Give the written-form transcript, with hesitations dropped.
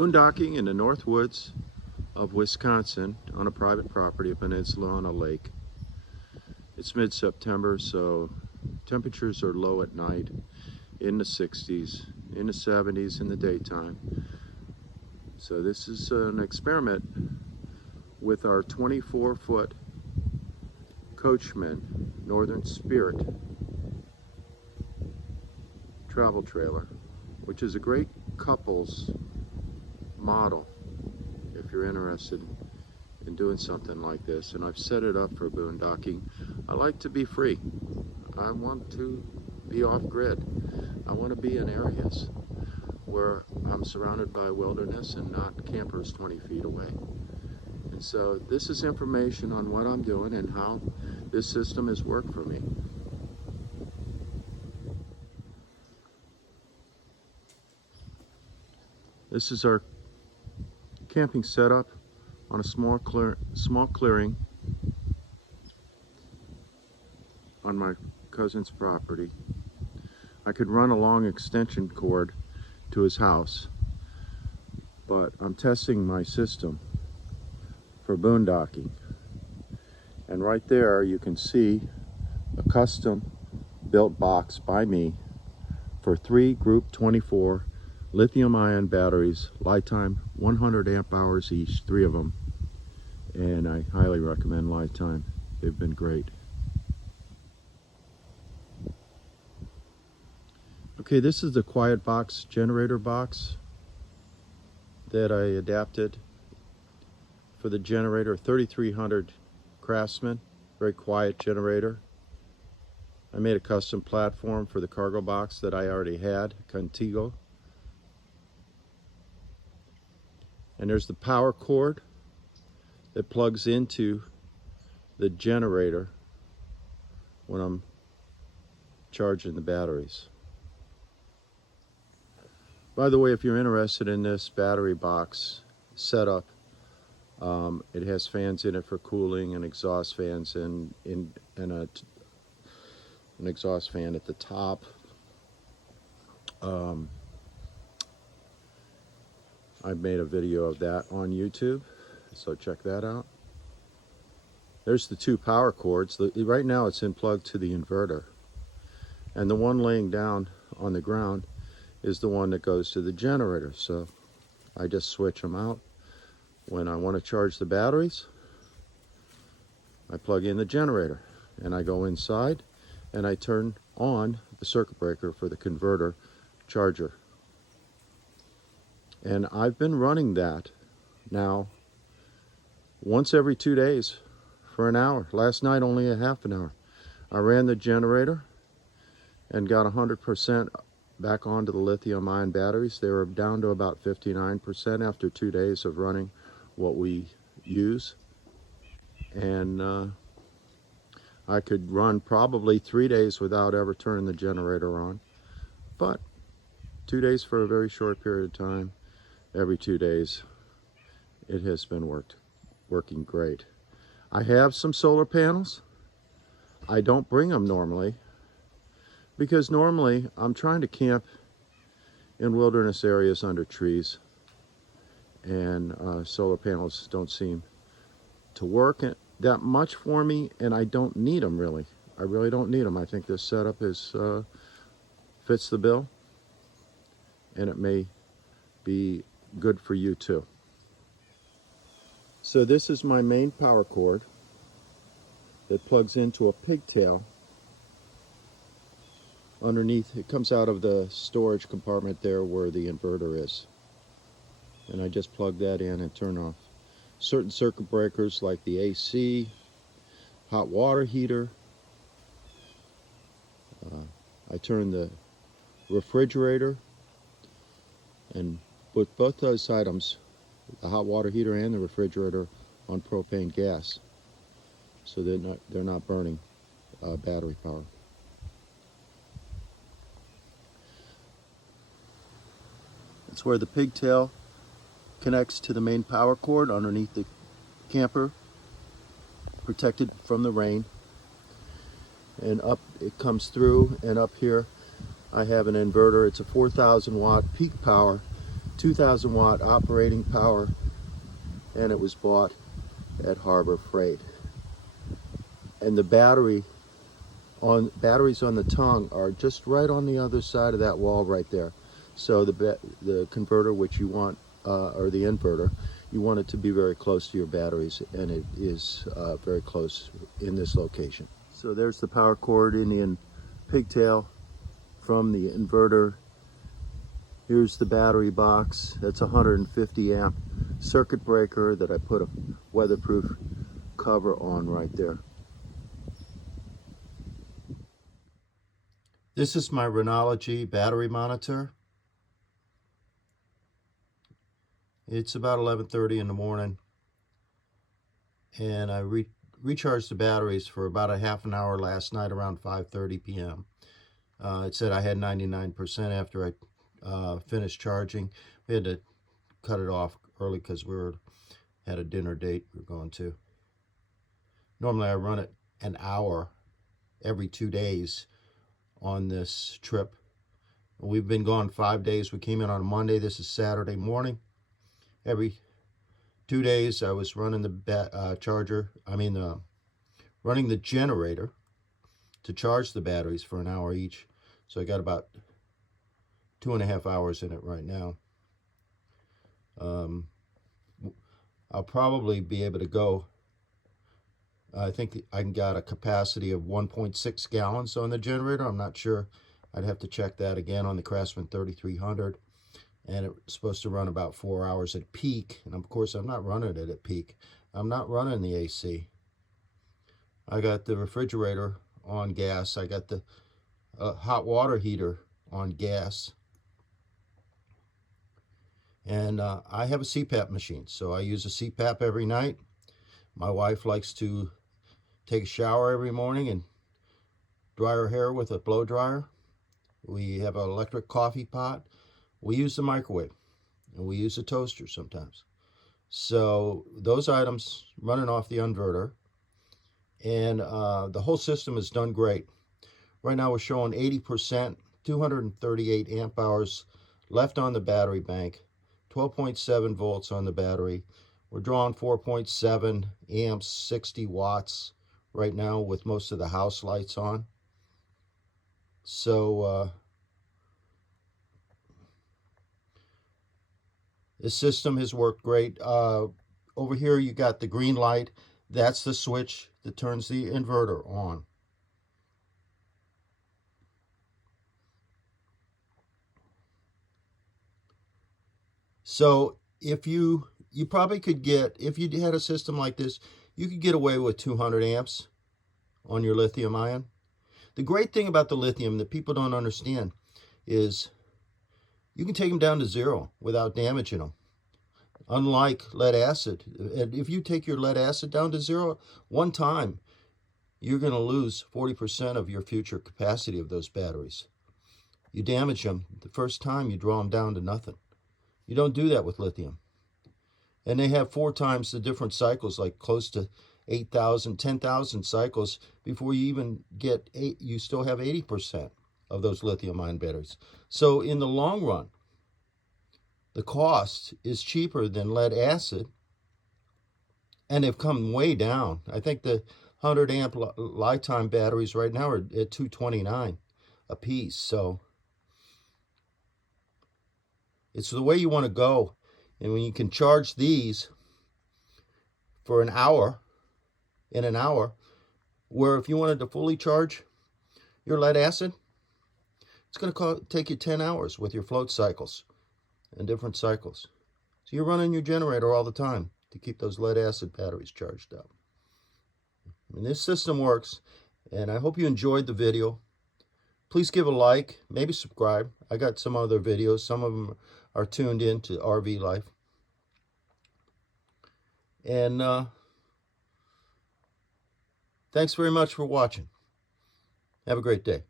Boondocking in the north woods of Wisconsin on a private property, a peninsula on a lake. It's mid-September, so temperatures are low at night, in the 60s, in the 70s in the daytime. So this is an experiment with our 24-foot Coachman Northern Spirit travel trailer, which is a great couples model if you're interested in doing something like this. And I've set it up for boondocking. I like to be free. I want to be off grid. I want to be in areas where I'm surrounded by wilderness and not campers 20 feet away. And so this is information on what I'm doing and how this system has worked for me. This is our camping setup on a small clearing on my cousin's property. I could run a long extension cord to his house, but I'm testing my system for boondocking. And right there you can see a custom built box by me for 3 Group 24 lithium-ion batteries, lifetime 100 amp hours each, 3 of them, and I highly recommend Lifetime. They've been great. Okay, this is the quiet box generator box that I adapted for the generator, 3300 Craftsman, very quiet generator. I made a custom platform for the cargo box that I already had, Contigo. And there's the power cord that plugs into the generator when I'm charging the batteries. By the way, if you're interested in this battery box setup, it has fans in it for cooling and exhaust fans, and an exhaust fan at the top. I've made a video of that on YouTube, so check that out. There's the 2 power cords. Right now it's in plug to the inverter, and the one laying down on the ground is the one that goes to the generator. So I just switch them out. When I want to charge the batteries, I plug in the generator and I go inside and I turn on the circuit breaker for the converter charger. And I've been running that now once every 2 days for an hour. Last night only a half an hour. I ran the generator and got 100% back onto the lithium-ion batteries. They were down to about 59% after 2 days of running what we use. And I could run probably 3 days without ever turning the generator on. But 2 days for a very short period of time, every 2 days, it has been working great. I have some solar panels. I don't bring them normally, because normally I'm trying to camp in wilderness areas under trees, and solar panels don't seem to work that much for me, and I don't need them really. I really don't need them. I think this setup is fits the bill, and it may be good for you too. So this is my main power cord that plugs into a pigtail underneath. It comes out of the storage compartment there where the inverter is, and I just plug that in and turn off certain circuit breakers like the AC, hot water heater. I turn the refrigerator and put both those items, the hot water heater and the refrigerator, on propane gas, so they're not burning battery power. That's where the pigtail connects to the main power cord underneath the camper, protected from the rain. And up it comes through, and up here I have an inverter. It's a 4,000 watt peak power 2,000 watt operating power, and it was bought at Harbor Freight. And the batteries on the tongue are just right on the other side of that wall right there. So the converter, which you want, or the inverter, you want it to be very close to your batteries, and it is very close in this location. So there's the power cord Indian pigtail from the inverter. Here's the battery box. That's a 150 amp circuit breaker that I put a weatherproof cover on right there. This is my Rhenology battery monitor. It's about 11:30 in the morning, and I recharged the batteries for about a half an hour last night around 5:30 p.m. It said I had 99% after I finished charging. We had to cut it off early because had a dinner date we were going to. Normally I run it an hour every 2 days on this trip. We've been gone 5 days. We came in on a Monday. This is Saturday morning. Every 2 days I was running the running the generator to charge the batteries for an hour each. So I got about 2.5 hours in it right now. I'll probably be able to go. I think I got a capacity of 1.6 gallons on the generator. I'm not sure. I'd have to check that again on the Craftsman 3300. And it's supposed to run about 4 hours at peak. And of course, I'm not running it at peak. I'm not running the AC. I got the refrigerator on gas. I got the hot water heater on gas. And I have a CPAP machine, so I use a CPAP every night. My wife likes to take a shower every morning and dry her hair with a blow dryer. We have an electric coffee pot. We use the microwave, and we use a toaster sometimes. So those items running off the inverter, and the whole system is done great. Right now we're showing 80%, 238 amp hours left on the battery bank, 12.7 volts on the battery. We're drawing 4.7 amps, 60 watts right now with most of the house lights on. So this system has worked great. Over here you got the green light. That's the switch that turns the inverter on. So if you probably could get, if you had a system like this, you could get away with 200 amps on your lithium ion. The great thing about the lithium that people don't understand is you can take them down to zero without damaging them. Unlike lead acid, if you take your lead acid down to zero one time, you're going to lose 40% of your future capacity of those batteries. You damage them the first time, you draw them down to nothing. You don't do that with lithium. And they have 4 times the different cycles, like close to 8,000, 10,000 cycles before you even get you still have 80% of those lithium ion batteries. So in the long run, the cost is cheaper than lead acid, and they've come way down. I think the 100 amp lifetime batteries right now are at $229 a piece. So it's the way you want to go. And when you can charge these for an hour, in an hour, where if you wanted to fully charge your lead acid, it's going to take you 10 hours with your float cycles and different cycles. So you're running your generator all the time to keep those lead acid batteries charged up. And this system works, and I hope you enjoyed the video. Please give a like, maybe subscribe. I got some other videos. Some of them are tuned in to RV life. And thanks very much for watching. Have a great day.